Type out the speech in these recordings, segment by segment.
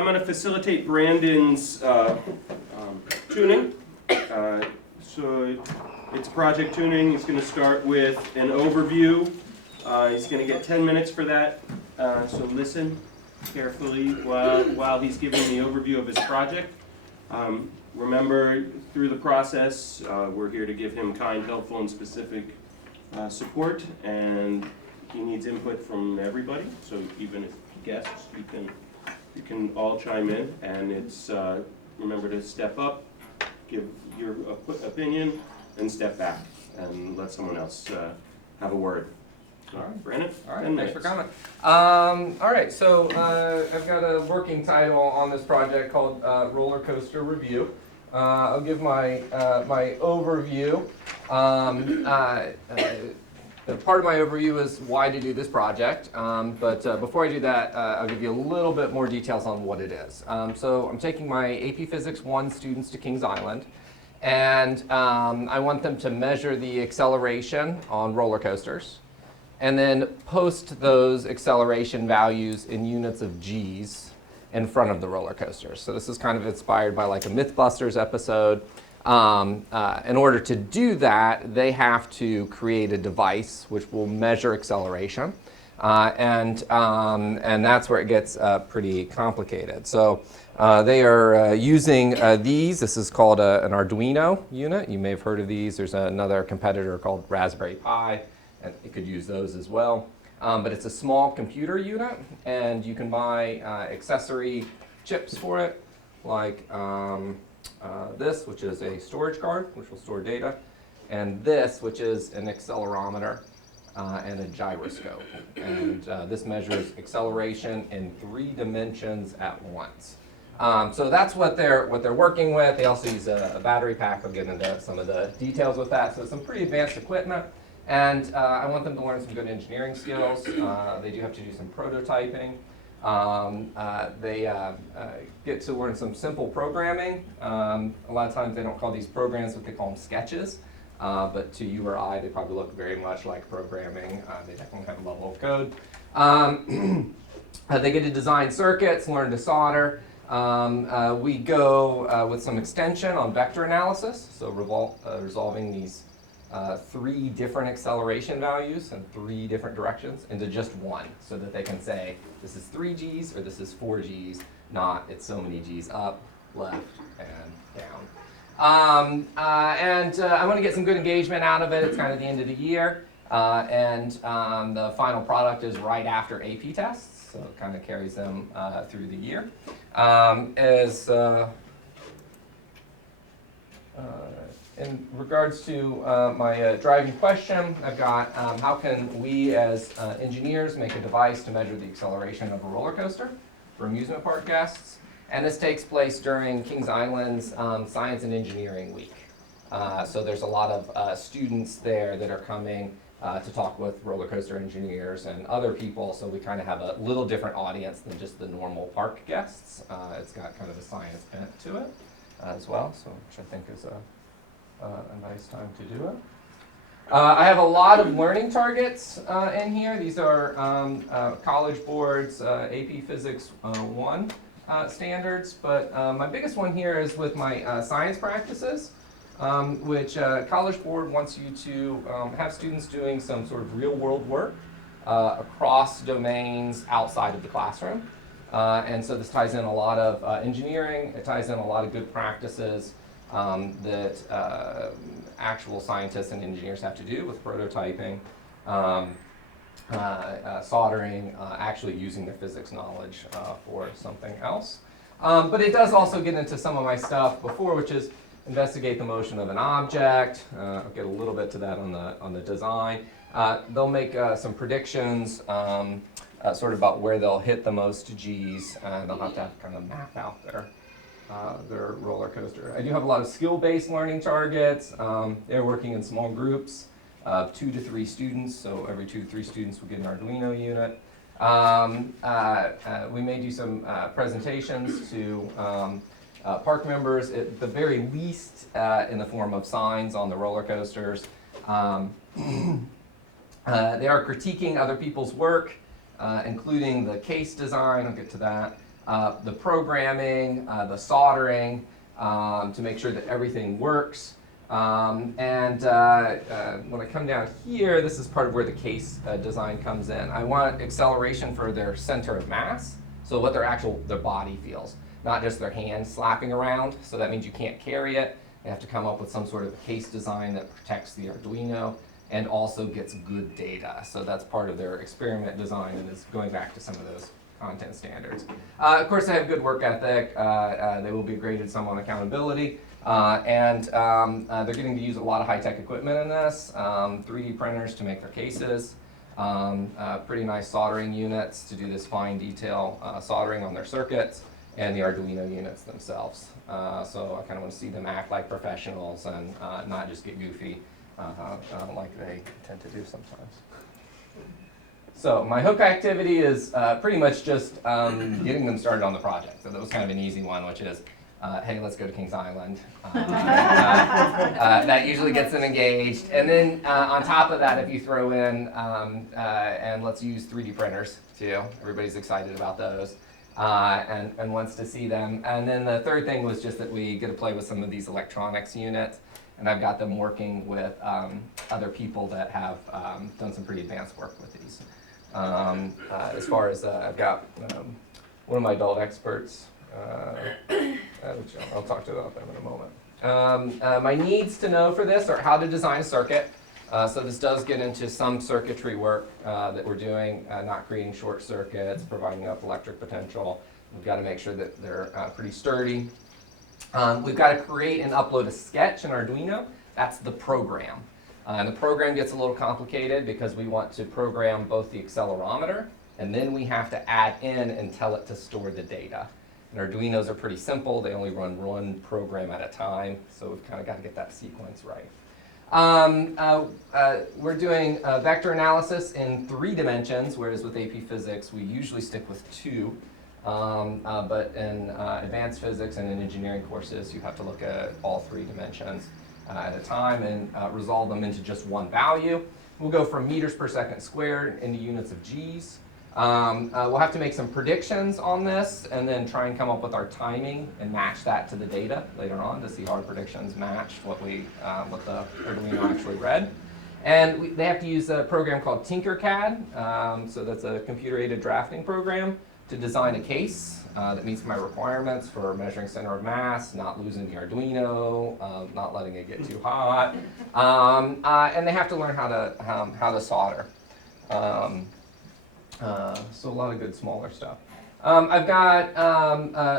I'm going to facilitate Brandon's tuning. So it's project tuning. He's going to start with an overview. He's going to get 10 minutes for that. So listen carefully while he's giving the overview of his project. Remember, through the process, we're here to give him kind, helpful, and specific support, and he needs input from everybody. So even if guests, you can all chime in, and it's remember to step up, give your opinion, and step back, and let someone else have a word. All right, Brandon. All right, thanks for coming. All right, so I've got a working title on this project called Roller Coaster Review. I'll give my my overview. Part of my overview is why to do this project, but before I do that, I'll give you a little bit more details on what it is. So I'm taking my AP Physics 1 students to Kings Island, and I want them to measure the acceleration on roller coasters, and then post those acceleration values in units of G's in front of the roller coasters. So this is kind of inspired by like a Mythbusters episode. In order to do that, they have to create a device which will measure acceleration, and that's where it gets pretty complicated. So they are using these. This is called an Arduino unit. You may have heard of these. There's another competitor called Raspberry Pi, and you could use those as well. But it's a small computer unit, and you can buy accessory chips for it, like this, which is a storage card, which will store data, and this, which is an accelerometer and a gyroscope. And this measures acceleration in 3 dimensions at once. So that's what they're working with. They also use a battery pack. I'll get into some of the details with that. So some pretty advanced equipment. And I want them to learn some good engineering skills. They do have to do some prototyping. They get to learn some simple programming. A lot of times they don't call these programs, but they call them sketches. But to you or I, they probably look very much like programming. They definitely have a level of code. They get to design circuits, learn to solder. We go with some extension on vector analysis, so resolving these 3 different acceleration values in 3 different directions into just one, so that they can say this is 3 G's or this is 4 G's, not it's so many G's up, left, and down. I want to get some good engagement out of it. It's kind of the end of the year, and the final product is right after AP tests, so it kind of carries them through the year. In regards to my driving question, I've got how can we as engineers make a device to measure the acceleration of a roller coaster for amusement park guests? And this takes place during Kings Island's Science and Engineering Week. So there's a lot of students there that are coming to talk with roller coaster engineers and other people, so we kind of have a little different audience than just the normal park guests. It's got kind of a science bent to it as well, so which I think is a nice time to do it. I have a lot of learning targets in here. These are College Board's AP Physics 1 standards, but my biggest one here is with my science practices, which College Board wants you to have students doing some sort of real-world work across domains outside of the classroom. And so this ties in a lot of engineering. It ties in a lot of good practices that actual scientists and engineers have to do with prototyping, soldering, actually using their physics knowledge for something else. But it does also get into some of my stuff before, which is investigate the motion of an object. I'll get a little bit to that on the design. They'll make some predictions sort of about where they'll hit the most G's, and they'll have to kind of map out their roller coaster. I do have a lot of skill-based learning targets. They're working in small groups of 2 to 3 students, so every 2 to 3 students will get an Arduino unit. We may do some presentations to park members, at the very least in the form of signs on the roller coasters. They are critiquing other people's work, including the case design. I'll get to that. the programming, the soldering, to make sure that everything works. When I come down here, this is part of where the case design comes in. I want acceleration for their center of mass, so what their body feels, not just their hand slapping around. So that means you can't carry it. You have to come up with some sort of case design that protects the Arduino and also gets good data. So that's part of their experiment design and is going back to some of those content standards. Of course, they have good work ethic. They will be graded some on accountability. They're getting to use a lot of high-tech equipment in this, 3D printers to make their cases, pretty nice soldering units to do this fine detail soldering on their circuits, and the Arduino units themselves. So I kind of want to see them act like professionals and not just get goofy like they tend to do sometimes. So my hook activity is pretty much just getting them started on the project. So that was kind of an easy one, which is, hey, let's go to Kings Island. That usually gets them engaged. And then on top of that, if you throw in, and let's use 3D printers too. Everybody's excited about those and wants to see them. And then the third thing was just that we get to play with some of these electronics units. And I've got them working with other people that have done some pretty advanced work with these. As far as I've got one of my adult experts, which I'll talk to about them in a moment. My needs to know for this are how to design a circuit. So this does get into some circuitry work that we're doing, not creating short circuits, providing enough electric potential. We've got to make sure that they're pretty sturdy. We've got to create and upload a sketch in Arduino. That's the program. And the program gets a little complicated because we want to program both the accelerometer, and then we have to add in and tell it to store the data. And Arduinos are pretty simple. They only run one program at a time, so we've kind of got to get that sequence right. We're doing vector analysis in 3 dimensions, whereas with AP Physics, we usually stick with 2. But in advanced physics and in engineering courses, you have to look at all 3 dimensions at a time and resolve them into just one value. We'll go from meters per second squared into units of Gs. We'll have to make some predictions on this and then try and come up with our timing and match that to the data later on to see how our predictions match what the Arduino actually read. And they have to use a program called Tinkercad. So that's a computer-aided drafting program to design a case that meets my requirements for measuring center of mass, not losing the Arduino, not letting it get too hot, and they have to learn how to solder. So a lot of good smaller stuff. I've got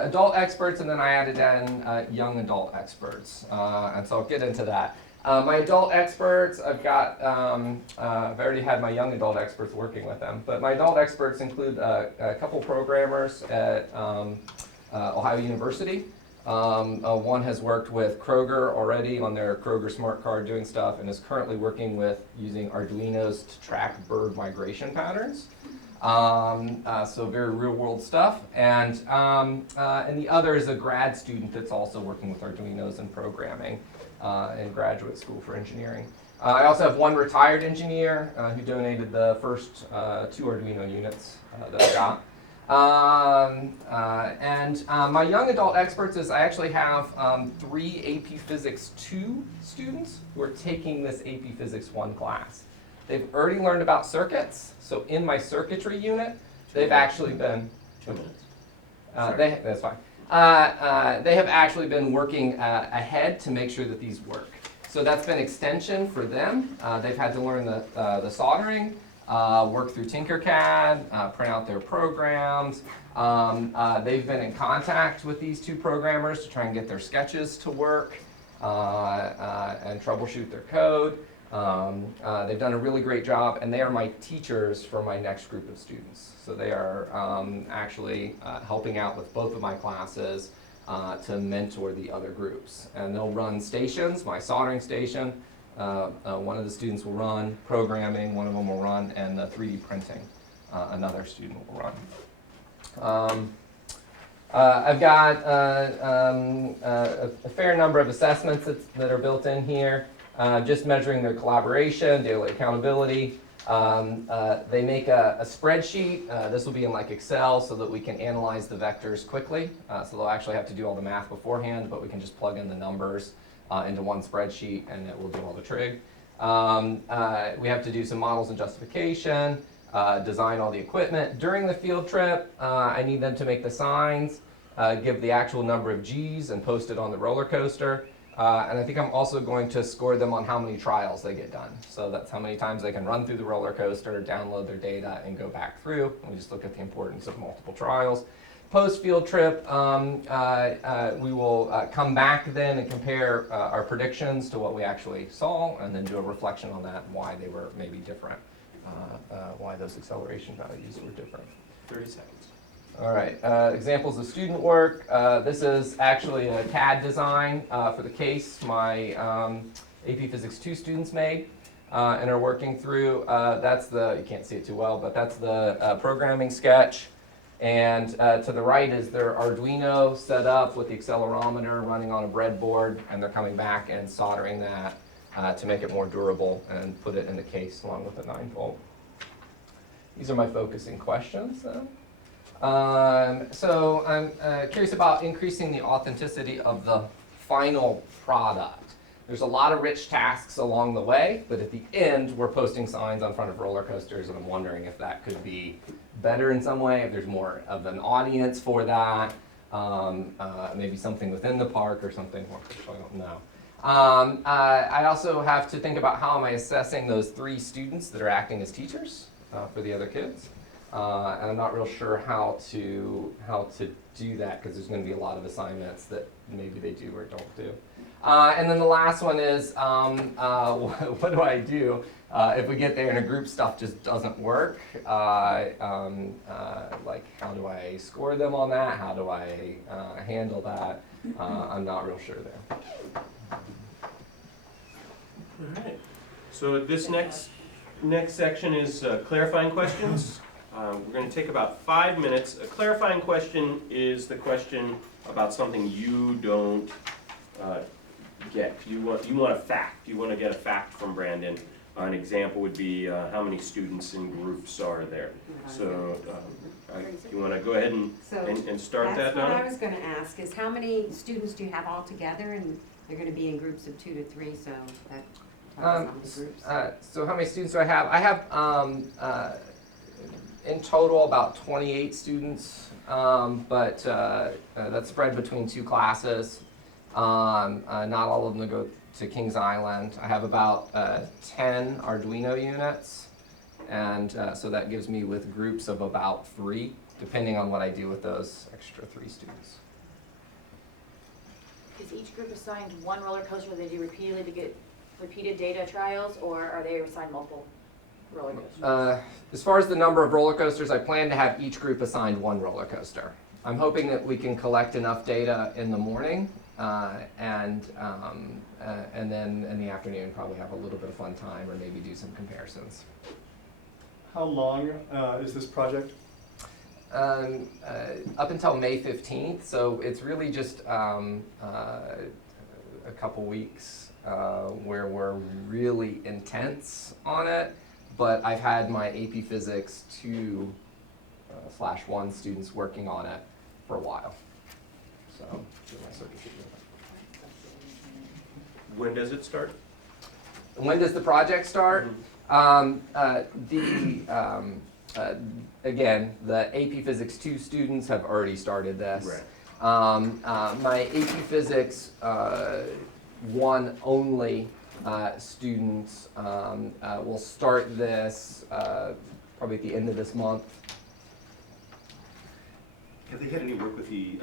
adult experts, and then I added in young adult experts, and so I'll get into that. My adult experts, I've already had my young adult experts working with them, but my adult experts include a couple programmers at Ohio University. One has worked with Kroger already on their Kroger smart card doing stuff and is currently working with using Arduinos to track bird migration patterns. So very real world stuff. And the other is a grad student that's also working with Arduinos and programming in graduate school for engineering. I also have one retired engineer who donated the first 2 Arduino units that I got. My young adult experts is I actually have 3 AP Physics 2 students who are taking this AP Physics 1 class. They've already learned about circuits, so in my circuitry unit, they've actually been, that's fine. They have actually been working ahead to make sure that these work. So that's been extension for them. They've had to learn the soldering, work through Tinkercad, print out their programs. They've been in contact with these 2 programmers to try and get their sketches to work and troubleshoot their code. They've done a really great job, and they are my teachers for my next group of students. So they are actually helping out with both of my classes to mentor the other groups. And they'll run stations, my soldering station. One of the students will run programming, one of them will run, and 3D printing, another student will run. I've got a fair number of assessments that are built in here. Just measuring their collaboration, daily accountability, They make a spreadsheet. This will be in like Excel so that we can analyze the vectors quickly. So they'll actually have to do all the math beforehand, but we can just plug in the numbers into one spreadsheet and it will do all the trig. We have to do some models and justification, design all the equipment. During the field trip, I need them to make the signs, give the actual number of G's and post it on the roller coaster. And I think I'm also going to score them on how many trials they get done. So that's how many times they can run through the roller coaster, download their data, and go back through. We just look at the importance of multiple trials. Post-field trip, we will come back then and compare our predictions to what we actually saw, and then do a reflection on that and why they were maybe different, why those acceleration values were different. 30 seconds. All right, examples of student work. This is actually a CAD design for the case my AP Physics 2 students made and are working through. That's the, you can't see it too well, but that's the programming sketch. And to the right is their Arduino set up with the accelerometer running on a breadboard, and they're coming back and soldering that to make it more durable and put it in the case along with the 9-volt. These are my focusing questions then. So I'm curious about increasing the authenticity of the final product. There's a lot of rich tasks along the way, but at the end, we're posting signs on front of roller coasters, and I'm wondering if that could be better in some way, if there's more of an audience for that, maybe something within the park or something more official, I don't know. I also have to think about how am I assessing those 3 students that are acting as teachers for the other kids. And I'm not real sure how to do that because there's going to be a lot of assignments that maybe they do or don't do. And then the last one is what do I do if we get there and a group stuff just doesn't work? Like how do I score them on that? How do I handle that? I'm not real sure there. All right. So this next section is clarifying questions. We're going to take about 5 minutes. A clarifying question is the question about something you don't get. You want a fact. You want to get a fact from Brandon. An example would be how many students in groups are there. So you want to go ahead and start that, That's what I Donna? was going to ask, is how many students do you have all together? And they're going to be in groups of 2 to 3, so that tells us how many groups. So how many students do I have? I have in total about 28 students, but that's spread between 2 classes. Not all of them go to Kings Island. I have about 10 Arduino units, and so that gives me with groups of about 3, depending on what I do with those extra 3 students. Is each group assigned one roller coaster they do repeatedly to get repeated data trials, or are they assigned multiple roller coasters? As far as the number of roller coasters, I plan to have each group assigned 1 roller coaster. I'm hoping that we can collect enough data in the morning and then in the afternoon probably have a little bit of fun time or maybe do some comparisons. How long is this project? Up until May 15th, so it's really just a couple weeks where we're really intense on it, but I've had my AP Physics 2/1 students working on it for a while. So, my circuit should do When does it start? that. When does the project start? Again, the AP Physics 2 students have already started this. Right. My AP Physics 1 only students will start this probably at the end of this month. Have they had any work with the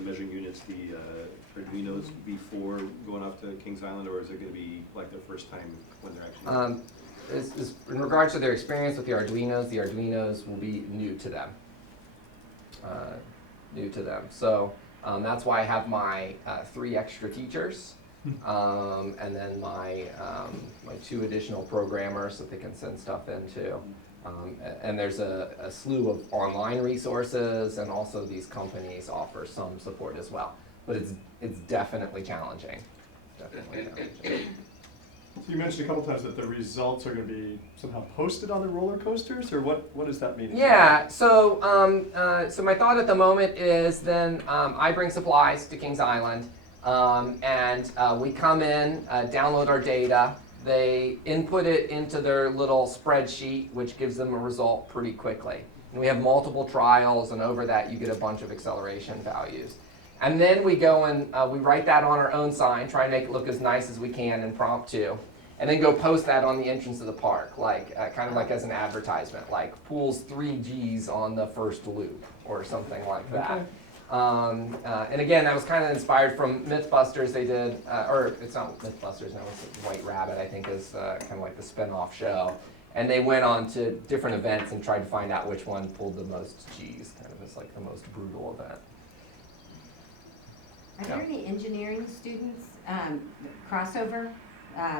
measuring units, the Arduinos before going off to Kings Island, or is it going to be like their first time when they're actually? In regards to their experience with the Arduinos will be new to them. So that's why I have my 3 extra teachers, and then my 2 additional programmers that they can send stuff into. And there's a slew of online resources, and also these companies offer some support as well. But it's definitely challenging. Definitely challenging. So you mentioned a couple times that the results are going to be somehow posted on the roller coasters, or what does that mean? Yeah, so so my thought at the moment is then I bring supplies to Kings Island, and we come in, download our data. They input it into their little spreadsheet, which gives them a result pretty quickly. And we have multiple trials, and over that you get a bunch of acceleration values. And then we go and we write that on our own sign, try and make it look as nice as we can impromptu, and then go post that on the entrance of the park, like kind of like as an advertisement, like pools 3 Gs on the first loop or something like that. Okay. And again, that was kind of inspired from Mythbusters. They did, or it's not Mythbusters, no, it's White Rabbit, I think, is kind of like the spin-off show. And they went on to different events and tried to find out which one pulled the most Gs, kind of as like the most brutal event. Are there any engineering students, crossover,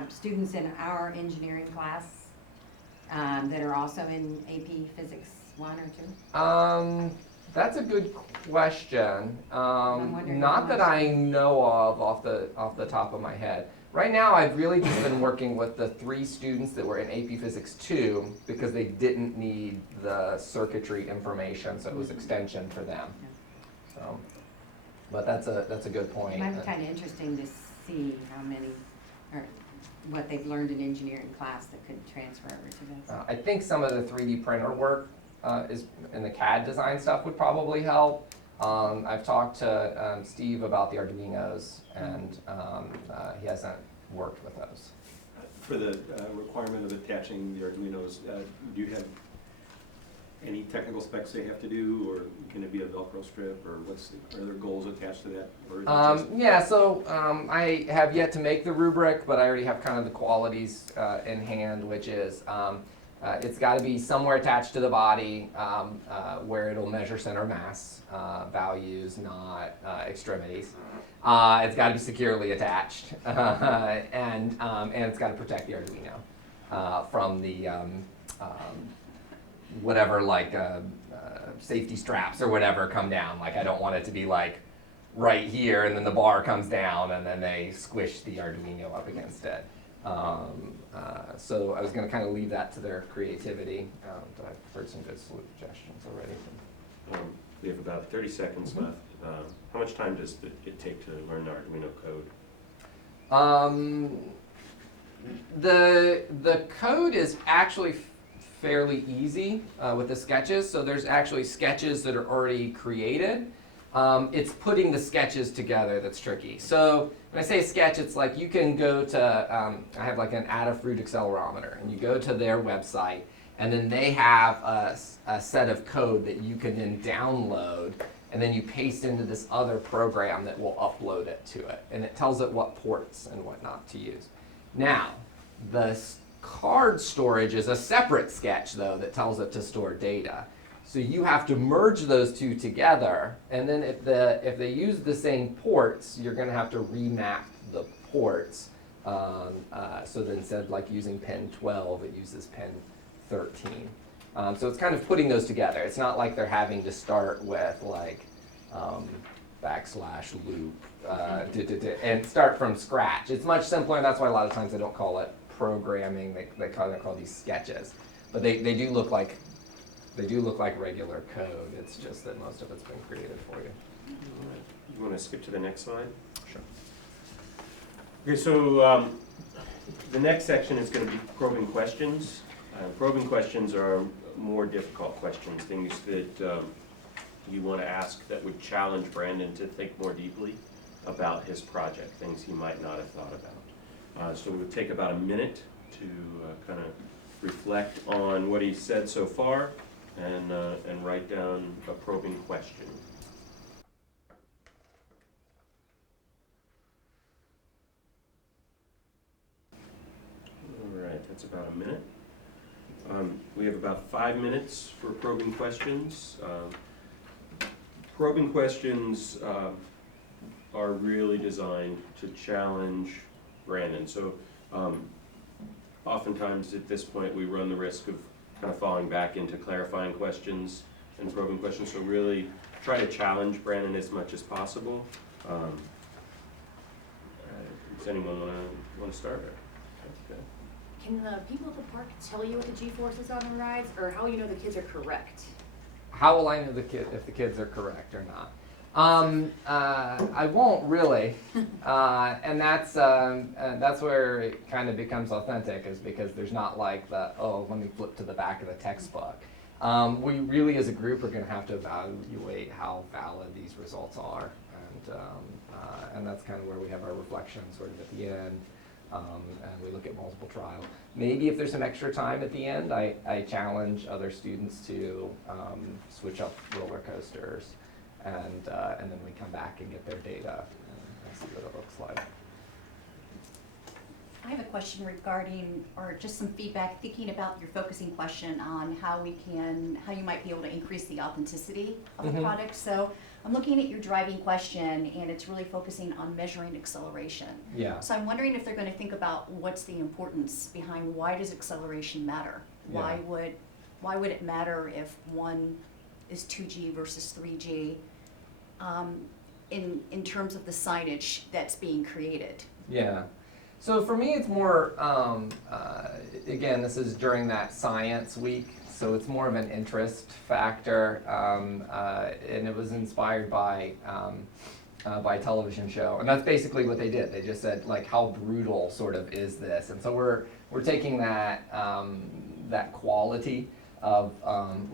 students in our engineering class that are also in AP Physics 1 or 2? That's a good question. I'm wondering how Not that much- I know of off the top of my head. Right now, I've really just been working with the 3 students that were in AP Physics 2 because they didn't need the circuitry information, so it was extension for them. So, but that's a good point. It might be kind of interesting to see how many, or what they've learned in engineering class that could transfer over to this. I think some of the 3D printer work is in the CAD design stuff would probably help. I've talked to Steve about the Arduinos, and he hasn't worked with those. For the requirement of attaching the Arduinos, do you have any technical specs they have to do, or can it be a Velcro strip, or are there goals attached to that? Or is it just- Yeah, so I have yet to make the rubric, but I already have kind of the qualities in hand, which is it's got to be somewhere attached to the body where it'll measure center mass values, not extremities. It's got to be securely attached, and it's got to protect the Arduino from the whatever, like safety straps or whatever come down. Like, I don't want it to be like right here and then the bar comes down and then they squish the Arduino up against it. So I was going to kind of leave that to their creativity, but I've heard some good suggestions already. We have about 30 seconds left. How much time does it take to learn the Arduino code? The code is actually fairly easy with the sketches. So there's actually sketches that are already created. It's putting the sketches together that's tricky. So when I say sketch, it's like you can go to, I have like an Adafruit accelerometer, and you go to their website, and then they have a set of code that you can then download, and then you paste into this other program that will upload it to it. And it tells it what ports and whatnot to use. Now, the card storage is a separate sketch, though, that tells it to store data. So you have to merge those two together, and then if they use the same ports, you're going to have to remap the ports. So then instead of like using pin 12, it uses pin 13. So it's kind of putting those together. It's not like they're having to start with like /loop and start from scratch. It's much simpler, and that's why a lot of times they don't call it programming. They call these sketches, but they do look like regular code. It's just that most of it's been created for you. You want to skip to the next slide? Sure. Okay, so the next section is going to be probing questions. Probing questions are more difficult questions, things that you want to ask that would challenge Brandon to think more deeply about his project, things he might not have thought about. So it would take about a minute to kind of reflect on what he said so far and write down a probing question. All right, that's about a minute. We have about 5 minutes for probing questions. Probing questions are really designed to challenge Brandon. So oftentimes at this point we run the risk of kind of falling back into clarifying questions and probing questions. So really try to challenge Brandon as much as possible. Does anyone want to start? Can the people at the park tell you what the G-force is on the rides, or how you know the kids are correct? How will I know if the kids are correct or not? I won't really, and that's where it kind of becomes authentic, is because there's not like the, oh, let me flip to the back of the textbook. We really, as a group, are going to have to evaluate how valid these results are, and that's kind of where we have our reflections sort of at the end, and we look at multiple trials. Maybe if there's some extra time at the end, I challenge other students to switch up roller coasters, and then we come back and get their data and see what it looks like. I have a question regarding, or just some feedback, thinking about your focusing question on how you might be able to increase the authenticity of the product. So I'm looking at your driving question, and it's really focusing on measuring acceleration. Yeah. So I'm wondering if they're going to think about what's the importance behind, why does acceleration matter? Yeah. Why would it matter if one is 2G versus 3G in terms of the signage that's being created? Yeah. So for me, it's more, again, this is during that science week, so it's more of an interest factor, and it was inspired by a television show, and that's basically what they did. They just said, like, how brutal sort of is this? And so we're taking that that quality of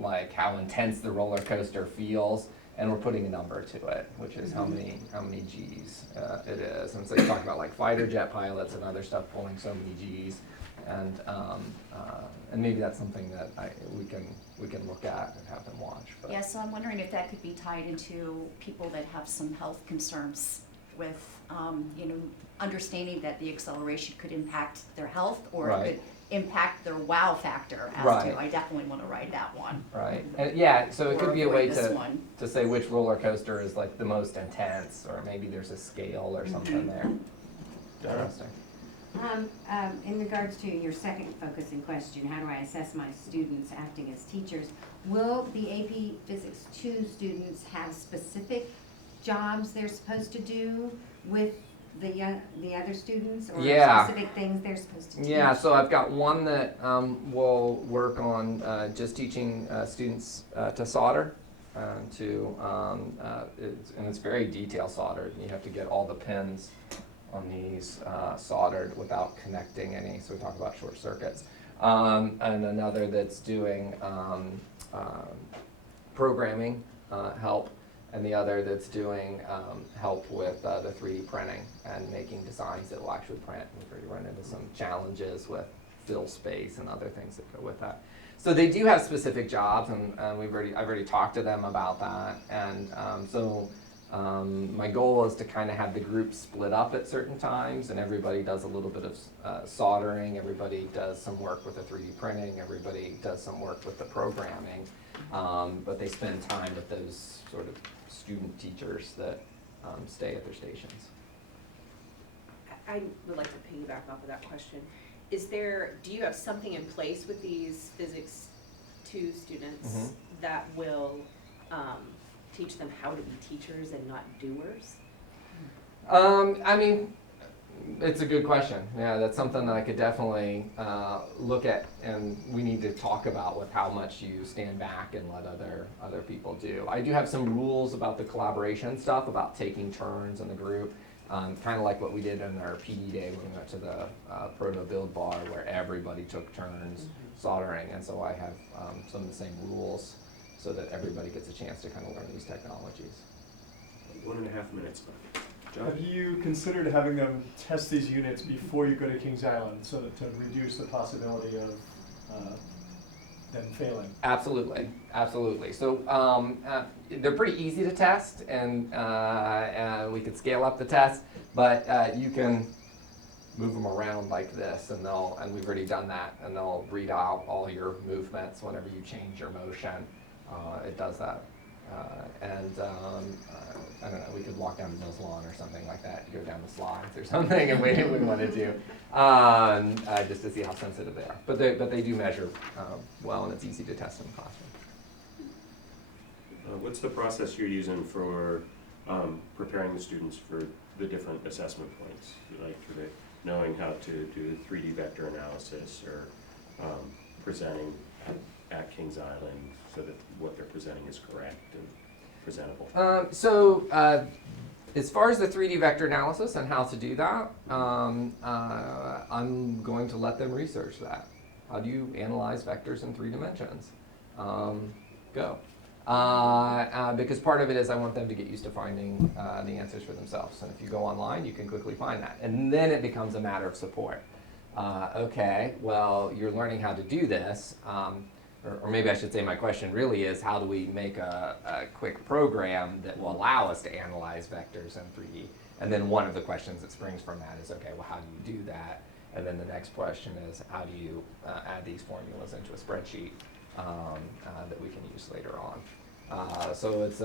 like how intense the roller coaster feels, and we're putting a number to it, which is how many G's it is. And so you talk about like fighter jet pilots and other stuff pulling so many G's, and maybe that's something that we can look at and have them watch. But. Yeah, so I'm wondering if that could be tied into people that have some health concerns with, understanding that the acceleration could impact their health, or Right. it could impact their wow factor as Right. to, I definitely want to ride that one. Right. Yeah, so it could Or be a way avoid this one. to say which roller coaster is like the most intense, or maybe there's a scale or something there. Interesting. In regards to your second focusing question, how do I assess my students acting as teachers? Will the AP Physics 2 students have specific jobs they're supposed to do with the other students, or Yeah. specific things they're supposed to teach? Yeah, so I've got one that will work on just teaching students to solder, and it's very detail soldered. You have to get all the pins on these soldered without connecting any, so we talk about short circuits. And another that's doing programming help, and the other that's doing help with the 3D printing and making designs that will actually print. We've already run into some challenges with fill space and other things that go with that. So they do have specific jobs, and I've already talked to them about that. And my goal is to kind of have the group split up at certain times, and everybody does a little bit of soldering, everybody does some work with the 3D printing, everybody does some work with the programming, but they spend time with those sort of student teachers that stay at their stations. I would like to piggyback off of that question. Do you have something in place with these Physics 2 students that will teach them how to be teachers and not doers? I mean, it's a good question. Yeah, that's something that I could definitely look at, and we need to talk about with how much you stand back and let other people do. I do have some rules about the collaboration stuff, about taking turns in the group, kind of like what we did in our PD day when we went to the Proto Build Bar, where everybody took turns soldering, and so I have some of the same rules so that everybody gets a chance to kind of learn these technologies. 1.5 minutes. John? Have you considered having them test these units before you go to Kings Island, so that to reduce the possibility of them failing? Absolutely, absolutely. So they're pretty easy to test, and we could scale up the test, but you can move them around like this, and we've already done that, and they'll read out all your movements whenever you change your motion. It does that. I don't know, we could walk down Mills Lawn or something like that, go down the slides or something if we wanted to, just to see how sensitive they are. But they do measure well, and it's easy to test in the classroom. What's the process you're using for preparing the students for the different assessment points? Like, knowing how to do 3D vector analysis or presenting at Kings Island so that what they're presenting is correct and presentable. As far as the 3D vector analysis and how to do that, I'm going to let them research that. How do you analyze vectors in 3 dimensions? Go. Because part of it is I want them to get used to finding the answers for themselves. And if you go online, you can quickly find that. And then it becomes a matter of support. Okay, well, you're learning how to do this. Or maybe I should say my question really is, how do we make a quick program that will allow us to analyze vectors in 3D? And then one of the questions that springs from that is, okay, well, how do you do that? And then the next question is, how do you add these formulas into a spreadsheet that we can use later on? So it's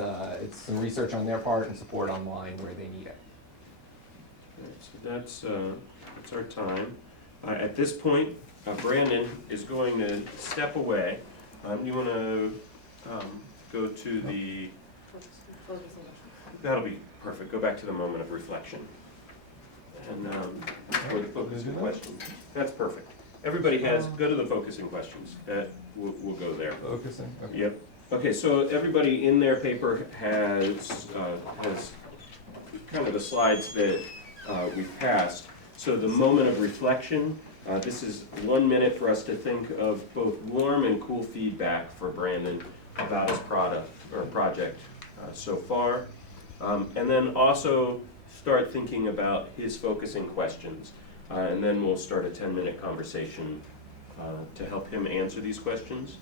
some research on their part and support online where they need it. So that's our time. At this point, Brandon is going to step away. You want to go to the, that'll be perfect. Go back to the moment of reflection. And for the focusing questions. That's perfect. Everybody has, go to the focusing questions. We'll go there. Focusing? Okay. Yep. Okay, so everybody in their paper has kind of the slides that we've passed. So the moment of reflection, this is 1 minute for us to think of both warm and cool feedback for Brandon about his product or project so far. And then also start thinking about his focusing questions. And then we'll start a 10-minute conversation to help him answer these questions.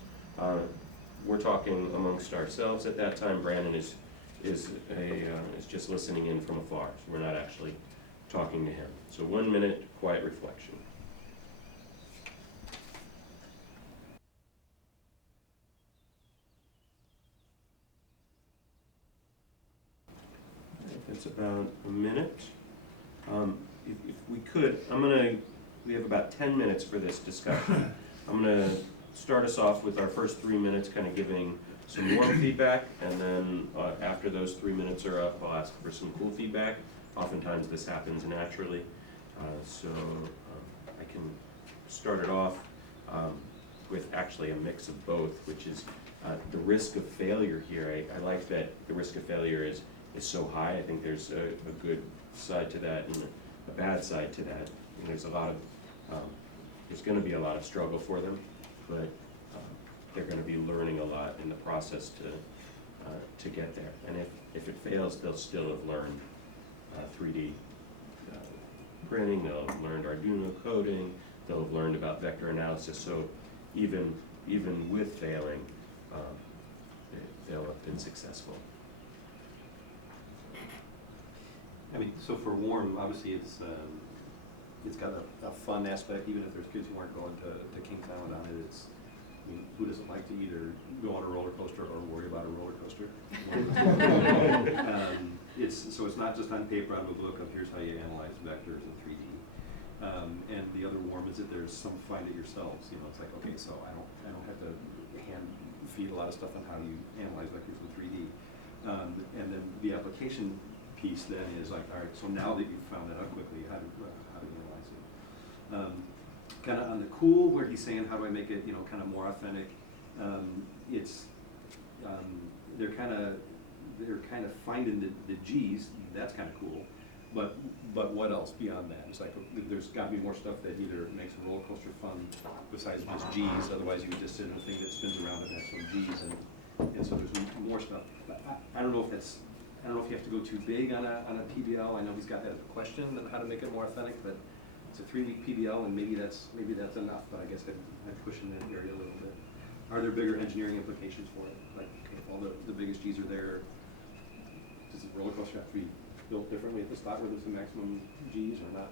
We're talking amongst ourselves at that time. Brandon is just listening in from afar. So we're not actually talking to him. So 1 minute quiet reflection. It's about a minute. If we could, we have about 10 minutes for this discussion. I'm going to start us off with our first 3 minutes, kind of giving some warm feedback, and then after those 3 minutes are up, I'll ask for some cool feedback. Oftentimes this happens naturally, so I can start it off with actually a mix of both, which is the risk of failure here. I like that the risk of failure is so high. I think there's a good side to that and a bad side to that. And there's there's going to be a lot of struggle for them, but they're going to be learning a lot in the process to get there. And if it fails, they'll still have learned 3D printing, they'll have learned Arduino coding, they'll have learned about vector analysis. So even with failing, they'll have been successful. I mean, so for warm, obviously it's got a fun aspect, even if there's kids who aren't going to Kings Island on it. I mean, who doesn't like to either go on a roller coaster or worry about a roller coaster? So it's not just on paper out of a book of here's how you analyze vectors in 3D. And the other warm is that there's some find it yourselves. You know, it's like, okay, so I don't have to hand feed a lot of stuff on how you analyze vectors in 3D. And then the application piece then is like, all right, so now that you've found it out quickly, how do you analyze it? Kind of on the cool, where he's saying, how do I make it, kind of more authentic? They're kind of finding the G's. That's kind of cool. But what else beyond that? It's like there's got to be more stuff that either makes a roller coaster fun besides just G's. Otherwise, you would just sit in a thing that spins around and has some G's, and so there's more stuff. I don't know if you have to go too big on a PBL. I know he's got that as a question on how to make it more authentic, but it's a 3-week PBL, and maybe that's enough. But I guess I'd push in that area a little bit. Are there bigger engineering implications for it? Like, okay, if all the biggest G's are there, does the roller coaster have to be built differently at the spot where there's the maximum G's or not?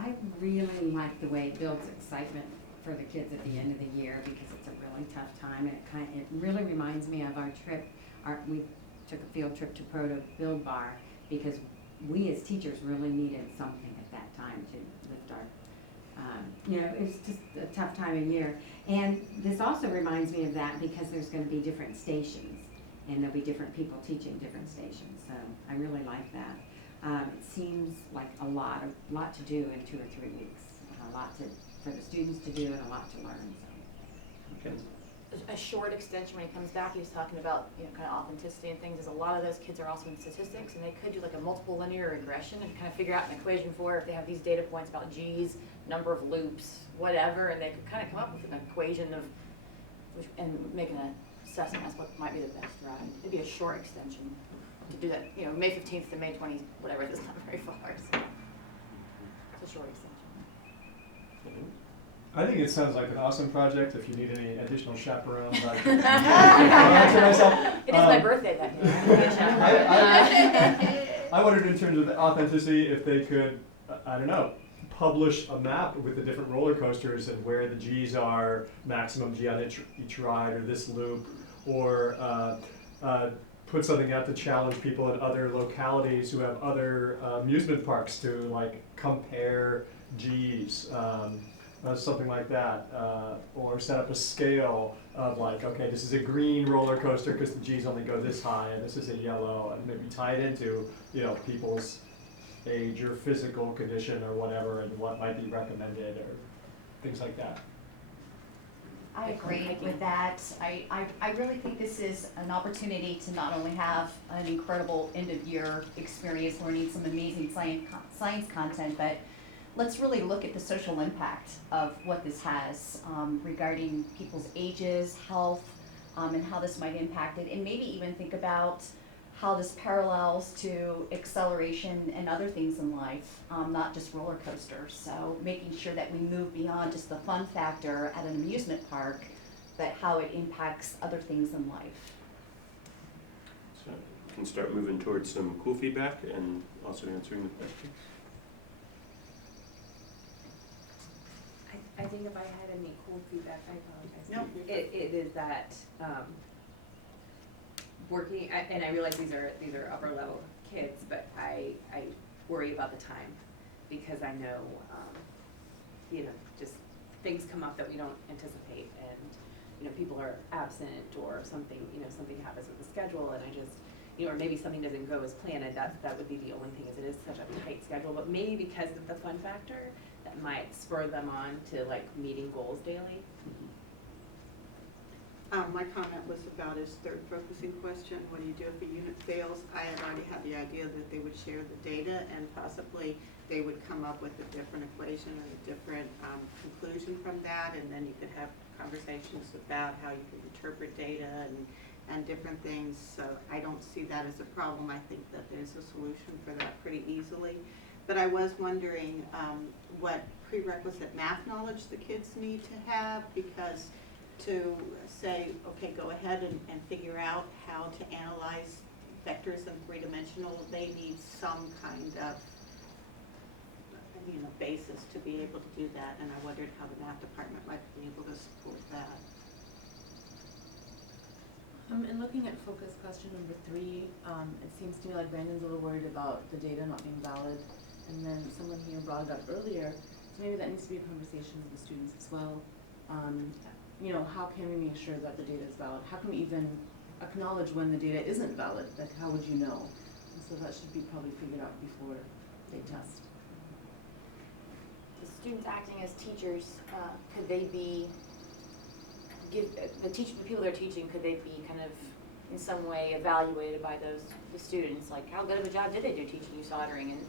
I really like the way it builds excitement for the kids at the end of the year, because it's a really tough time, and it really reminds me of our trip. We took a field trip to Proto Build Bar because we as teachers really needed something at that time to lift our, it was just a tough time of year. And this also reminds me of that because there's going to be different stations, and there'll be different people teaching different stations. So I really like that. It seems like a lot to do in 2 or 3 weeks, a lot for the students to do and a lot to learn, so. Okay. A short extension when he comes back, he was talking about, kind of authenticity and things, is a lot of those kids are also in statistics, and they could do like a multiple linear regression and kind of figure out an equation for if they have these data points about G's, number of loops, whatever, and they could kind of come up with an equation of, and make an assessment as what might be the best route. It'd be a short extension to do that, May 15th to May 20th, whatever, that's not very far, so it's a short extension. I think it sounds like an awesome project. If you need any additional chaperones, I can answer myself. It is my birthday that day. I wondered in terms of authenticity if they could, I don't know, publish a map with the different roller coasters and where the G's are, maximum G on each ride or this loop, or put something out to challenge people in other localities who have other amusement parks to like compare G's. Something like that, or set up a scale of like, okay, this is a green roller coaster because the G's only go this high, and this is a yellow, and maybe tie it into people's age or physical condition or whatever, and what might be recommended or things like that. I agree with that. I really think this is an opportunity to not only have an incredible end-of-year experience learning some amazing science content, but let's really look at the social impact of what this has regarding people's ages, health, and how this might impact it, and maybe even think about how this parallels to acceleration and other things in life, not just roller coasters. So making sure that we move beyond just the fun factor at an amusement park, but how it impacts other things in life. So we can start moving towards some cool feedback and also answering the questions. I think if I had any cool feedback, I apologize. No. It is that working, and I realize these are upper level kids, but I worry about the time because I know, just things come up that we don't anticipate, and people are absent or something, something happens with the schedule, and I just, or maybe something doesn't go as planned, and that would be the only thing, is it is such a tight schedule, but maybe because of the fun factor, that might spur them on to like meeting goals daily. My comment was about his third focusing question, what do you do if a unit fails? I had already had the idea that they would share the data and possibly they would come up with a different equation or a different conclusion from that, and then you could have conversations about how you can interpret data and different things. So I don't see that as a problem. I think that there's a solution for that pretty easily. But I was wondering what prerequisite math knowledge the kids need to have, because to say, okay, go ahead and figure out how to analyze vectors in three-dimensional, they need some kind of basis to be able to do that, and I wondered how the math department might be able to support that. And looking at focus question number 3, it seems to me like Brandon's a little worried about the data not being valid, and then someone here brought it up earlier, so maybe that needs to be a conversation with the students as well. How can we make sure that the data is valid? How can we even acknowledge when the data isn't valid? Like, how would you know? And so that should be probably figured out before they test. The students acting as teachers, could they be, the people they're teaching, could they be kind of in some way evaluated by the students? Like, how good of a job did they do teaching you soldering, and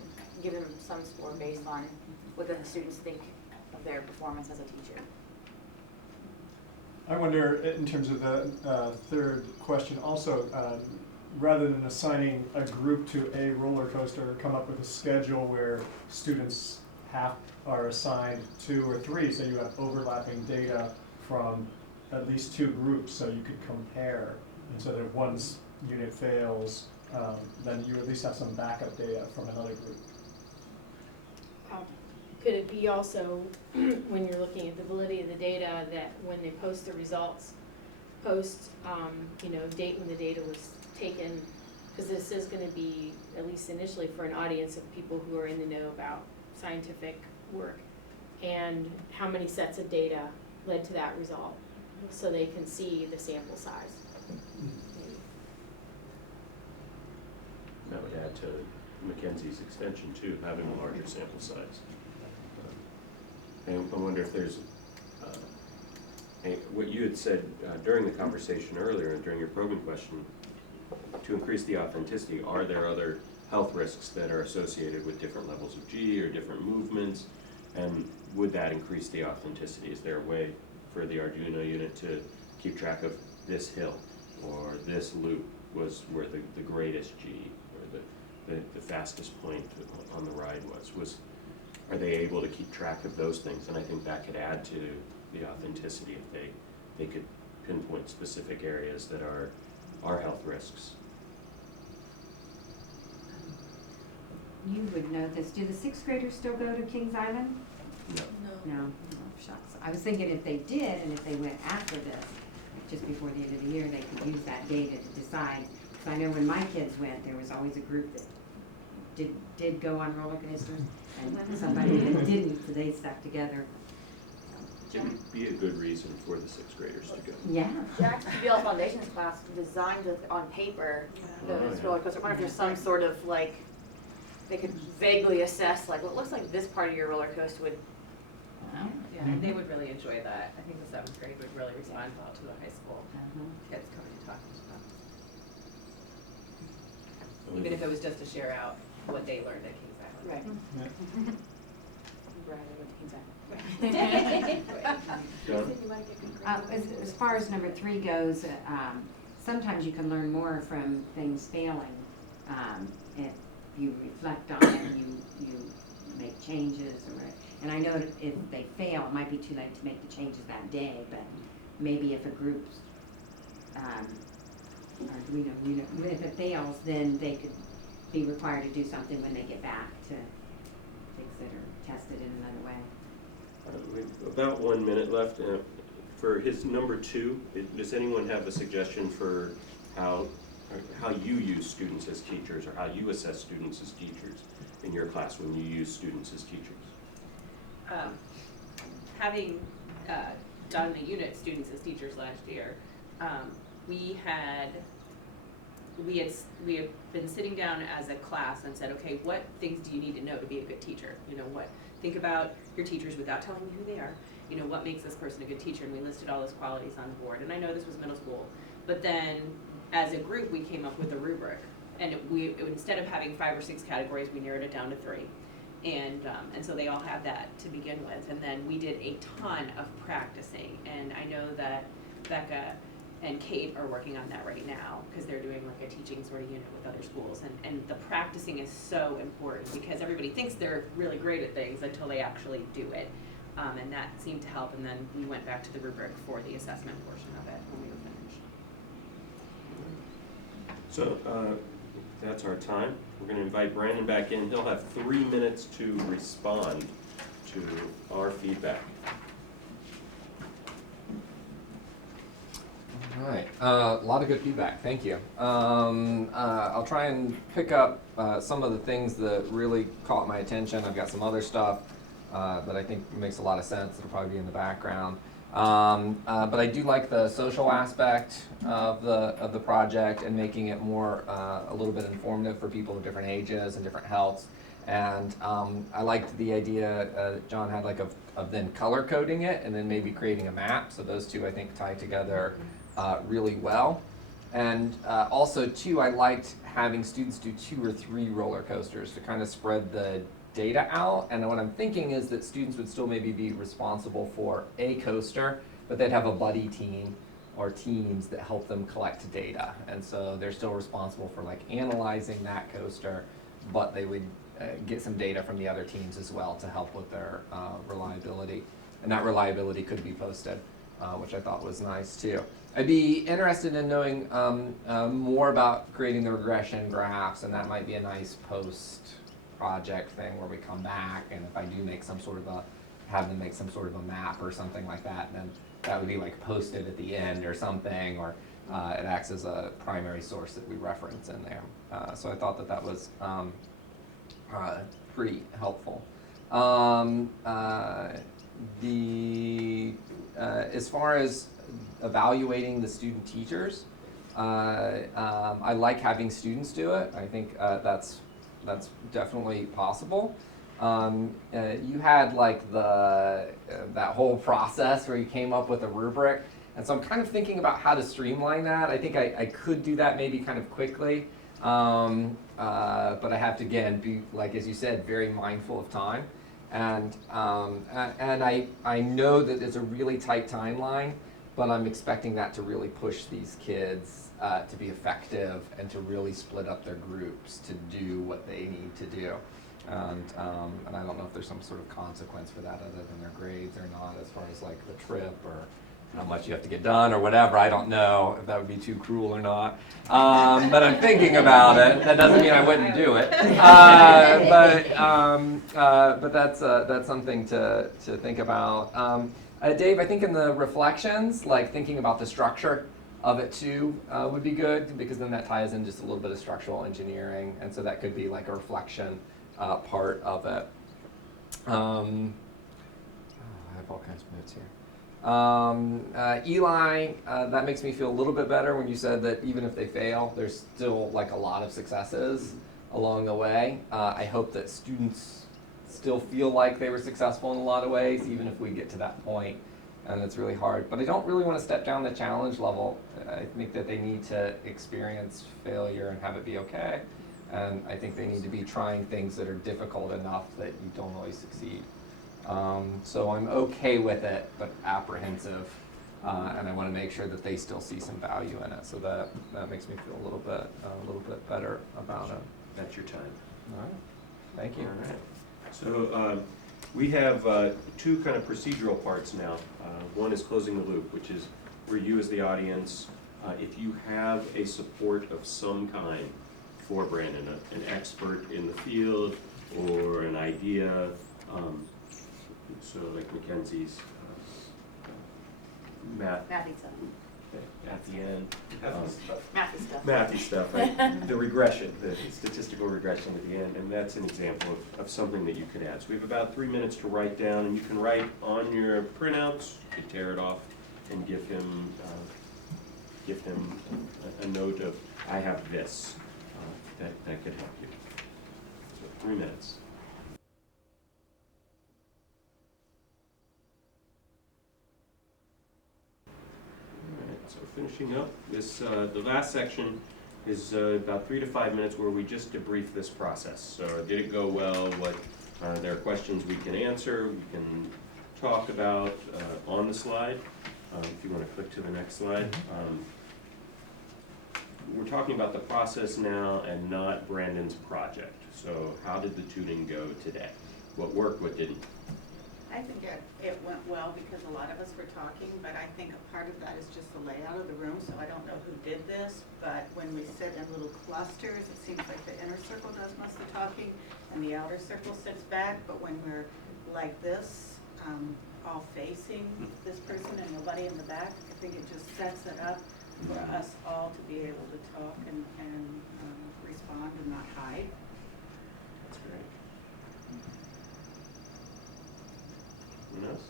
give them some score based on what the students think of their performance as a teacher? I wonder, in terms of the third question also, rather than assigning a group to a roller coaster, come up with a schedule where students are assigned 2 or 3, so you have overlapping data from at least 2 groups, so you could compare. And so that if one unit fails, then you at least have some backup data from another group. Could it be also, when you're looking at the validity of the data, that when they post the results, date when the data was taken, because this is going to be, at least initially, for an audience of people who are in the know about scientific work, and how many sets of data led to that result, so they can see the sample size. That would add to Mackenzie's extension too, having a larger sample size. And I wonder if there's, what you had said during the conversation earlier and during your probing question, to increase the authenticity, are there other health risks that are associated with different levels of G or different movements? And would that increase the authenticity? Is there a way for the Arduino unit to keep track of this hill or this loop was where the greatest G or the fastest point on the ride was? Are they able to keep track of those things? And I think that could add to the authenticity if they could pinpoint specific areas that are health risks. You would know this. Do the sixth graders still go to Kings Island? No. No, shucks. I was thinking if they did, and if they went after this, just before the end of the year, they could use that data to decide. Because I know when my kids went, there was always a group that did go on roller coasters, and somebody that didn't, so they stuck together. It would be a good reason for the sixth graders to go. Yeah. Jack's PBL Foundations class designed it on paper, this roller coaster. I wonder if there's some sort of like, they could vaguely assess like, well, it looks like this part of your roller coaster would. Yeah, and they would really enjoy that. I think the seventh grade would really respond well to the high school kids coming and talking to them. Even if it was just to share out what they learned at Kings Island. Right. As far as number 3 goes, sometimes you can learn more from things failing. If you reflect on it, you make changes or whatever. And I know that if they fail, it might be too late to make the changes that day, but maybe if a group's, if it fails, then they could be required to do something when they get back to fix it or test it in another way. We have about 1 minute left. For his number 2, does anyone have a suggestion for how you use students as teachers, or how you assess students as teachers in your class when you use students as teachers? Having done the unit students as teachers last year, we had been sitting down as a class and said, okay, what things do you need to know to be a good teacher? You know, think about your teachers without telling me who they are. You know, what makes this person a good teacher? And we listed all those qualities on the board. And I know this was middle school, but then as a group, we came up with a rubric. And instead of having 5 or 6 categories, we narrowed it down to 3. And so they all had that to begin with. And then we did a ton of practicing. And I know that Becca and Kate are working on that right now because they're doing like a teaching sort of unit with other schools. And the practicing is so important because everybody thinks they're really great at things until they actually do it. And that seemed to help. And then we went back to the rubric for the assessment portion of it when we were finished. So that's our time. We're going to invite Brandon back in. He'll have 3 minutes to respond to our feedback. All right, a lot of good feedback, thank you. I'll try and pick up some of the things that really caught my attention. I've got some other stuff that I think makes a lot of sense. It'll probably be in the background. But I do like the social aspect of the project and making it more a little bit informative for people of different ages and different healths. And I liked the idea that John had like of then color coding it and then maybe creating a map. So those two I think tie together really well. And also too, I liked having students do 2 or 3 roller coasters to kind of spread the data out. And what I'm thinking is that students would still maybe be responsible for a coaster, but they'd have a buddy team or teams that help them collect data. And so they're still responsible for like analyzing that coaster, but they would get some data from the other teams as well to help with their reliability. And that reliability could be posted, which I thought was nice too. I'd be interested in knowing more about creating the regression graphs, and that might be a nice post-project thing where we come back, and if I do make some sort of have them make some sort of a map or something like that, then that would be like posted at the end or something, or it acts as a primary source that we reference in there. So I thought that was pretty helpful. As far as evaluating the student teachers, I like having students do it. I think that's that's definitely possible. You had like that whole process where you came up with a rubric, and so I'm kind of thinking about how to streamline that. I think I could do that maybe kind of quickly, but I have to again be, like as you said, very mindful of time, and I know that it's a really tight timeline, but I'm expecting that to really push these kids to be effective and to really split up their groups to do what they need to do. And I don't know if there's some sort of consequence for that other than their grades or not, as far as like the trip or how much you have to get done or whatever. I don't know if that would be too cruel or not. But I'm thinking about it. That doesn't mean I wouldn't do it. But that's something to think about. Dave, I think in the reflections, like thinking about the structure of it too would be good, because then that ties in just a little bit of structural engineering, and so that could be like a reflection part of it. I have all kinds of notes here. Eli, that makes me feel a little bit better when you said that even if they fail, there's still like a lot of successes along the way. I hope that students still feel like they were successful in a lot of ways, even if we get to that point, and it's really hard. But I don't really want to step down the challenge level. I think that they need to experience failure and have it be okay. And I think they need to be trying things that are difficult enough that you don't always succeed. So I'm okay with it, but apprehensive, and I want to make sure that they still see some value in it. So that makes me feel a little bit better about it. That's your time. All right, thank you. All right. So we have two kind of procedural parts now. One is closing the loop, which is for you as the audience, if you have a support of some kind for Brandon, an expert in the field or an idea, so like Mackenzie's math Mathy stuff. at the end. Mathy stuff. Mathy stuff, right? The regression, the statistical regression at the end, and that's an example of something that you could add. So we have about 3 minutes to write down, and you can write on your printouts, you can tear it off and give him a note of, I have this, that could help you. So 3 minutes. So finishing up, this the last section is about 3 to 5 minutes where we just debrief this process. So did it go well? What there are questions we can answer, we can talk about on the slide. If you want to click to the next slide. We're talking about the process now and not Brandon's project. So how did the tuning go today? What worked, what didn't? I think it went well because a lot of us were talking, but I think a part of that is just the layout of the room, so I don't know who did this, but when we sit in little clusters, it seems like the inner circle does most of the talking and the outer circle sits back, but when we're like this, all facing this person and nobody in the back, I think it just sets it up for us all to be able to talk and respond and not hide. That's great. Anyone else?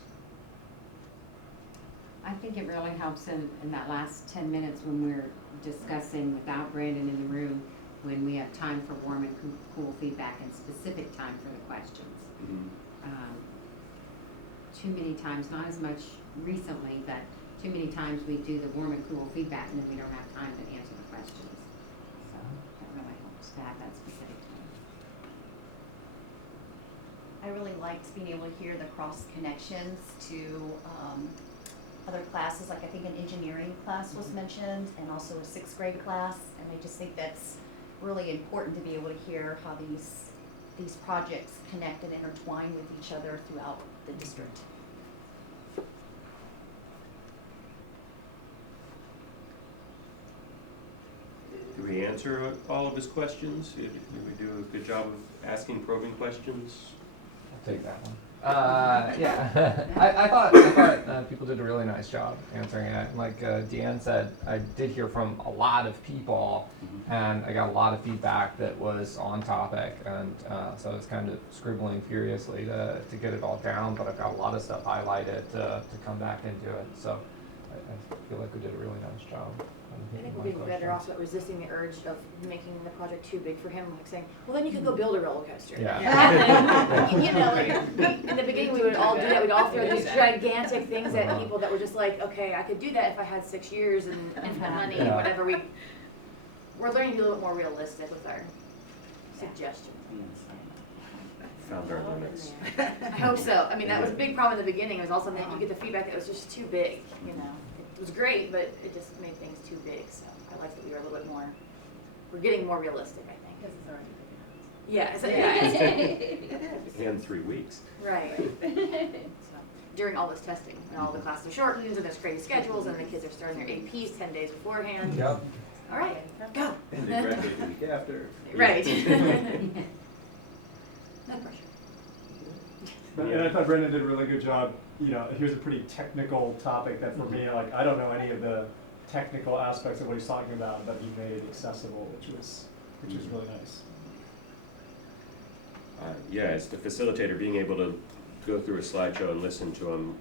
I think it really helps in that last 10 minutes when we're discussing without Brandon in the room, when we have time for warm and cool feedback and specific time for the questions. Mm-hmm. Too many times, not as much recently, but too many times we do the warm and cool feedback and then we don't have time to answer the questions. So that really helps to have that specific time. I really liked being able to hear the cross connections to other classes, like I think an engineering class was mentioned, and also a 6th grade class, and I just think that's really important to be able to hear how these projects connect and intertwine with each other throughout the district. Did we answer all of his questions? Did we do a good job of asking probing questions? I'll take that one. Yeah, I thought people did a really nice job answering it. Like Deanne said, I did hear from a lot of people, and I got a lot of feedback that was on topic, and so I was kind of scribbling furiously to get it all down, but I've got a lot of stuff highlighted to come back into it. So I feel like we did a really nice job. I think we're being better off about resisting the urge of making the project too big for him, like saying, well, then you could go build a roller coaster. Yeah. You know, like, in the beginning, we would all do that, we'd all throw these gigantic things at people that were just like, okay, I could do that if I had 6 years and infinite money and Yeah. whatever. We're learning to be a little bit more realistic with our suggestions. Found our limits. I hope so. I mean, that was a big problem in the beginning. It was also that you get the feedback that it was just too big, you know. It was great, but it just made things too big. So I like that we were a little bit more, we're getting more realistic, I think. Because it's already big enough. Yeah, yeah. And 3 weeks. Right. So, during all this testing, and all the classes are shortened, and there's crazy schedules, and the kids are starting their APs 10 days beforehand. Yep. All right, go. And they graduate the week after. Right. No pressure. And I thought Brendan did a really good job. You know, here's a pretty technical topic that for me, like, I don't know any of the technical aspects of what he's talking about, but he made it accessible, which was really nice. Yeah, as the facilitator, being able to go through a slideshow and listen to him,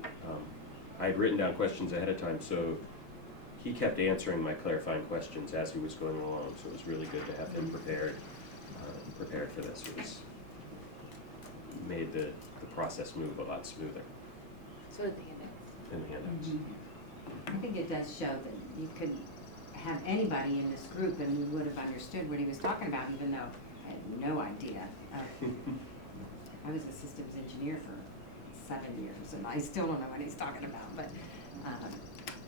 I had written down questions ahead of time, so he kept answering my clarifying questions as he was going along, so it was really good to have him prepared for this. It was made the process move a lot smoother So did the handouts. in the handouts. I think it does show that you could have anybody in this group and we would have understood what he was talking about, even though I had no idea. I was a systems engineer for 7 years and I still don't know what he's talking about, but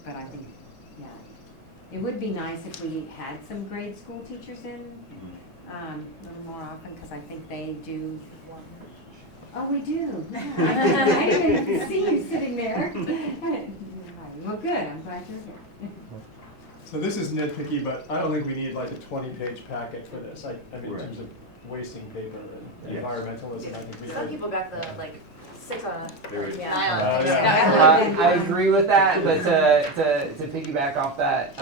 I think, yeah. It would be nice if we had some grade school teachers in, a little more often, because I think they do. Oh, we do. Yeah. I didn't even see you sitting there. Well, good. I'm glad you're here. So this is nitpicky, but I don't think we need like a 20-page packet for this. I mean, in terms of wasting paper and Yes. environmentalism, I think we Some could. people got the, like, 6 on a There we go. 9 on a. Yeah. I agree with that, but to piggyback off that,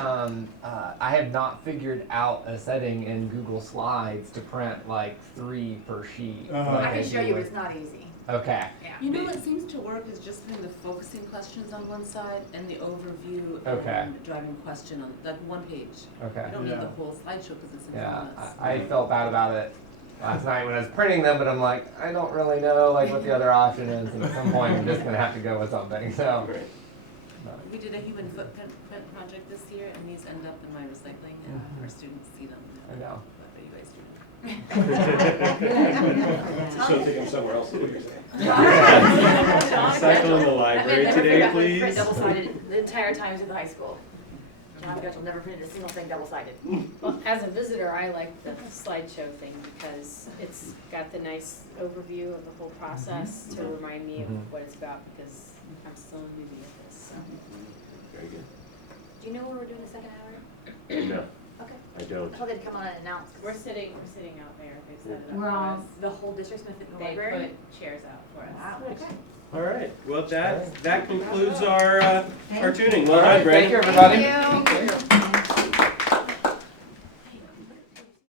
I have not figured out a setting in Google Slides to print like 3 per sheet. Uh-huh. like I can do show you, but with- it's not easy. Okay. Yeah. You know what seems to work is just putting the focusing questions on one side and the overview Okay. and driving question on that one page. Okay. You don't need Yeah. the whole slideshow because it's Yeah, enormous. I felt bad about it last night when I was printing them, but I'm like, I don't really know like what the other option is, and at some point I'm just gonna have to go with something. So. Right. We did a human footprint project this year, and these end up in my recycling, and our students see them. I know. What you guys do. So take them somewhere else, is what you're saying. Recycle in the I library never today, forgot to please. print double-sided the entire time I was in high school. John Gutchell never printed a single thing double-sided. Well, as a visitor, I like the slideshow thing because it's got the nice overview of the whole process to remind me of Mhm. what it's about, because I'm still a newbie at this, so. Very good. Do you know where we're doing the second hour? No, Okay. I don't. I thought they'd come on and announce. We're sitting out there, they set it up We're for all- us. The whole district's gonna fit in the They library? put chairs out for us. Wow, okay. All right, well, that concludes our tuning. Well All done, right, Brandon. thank you, everybody. Thank you.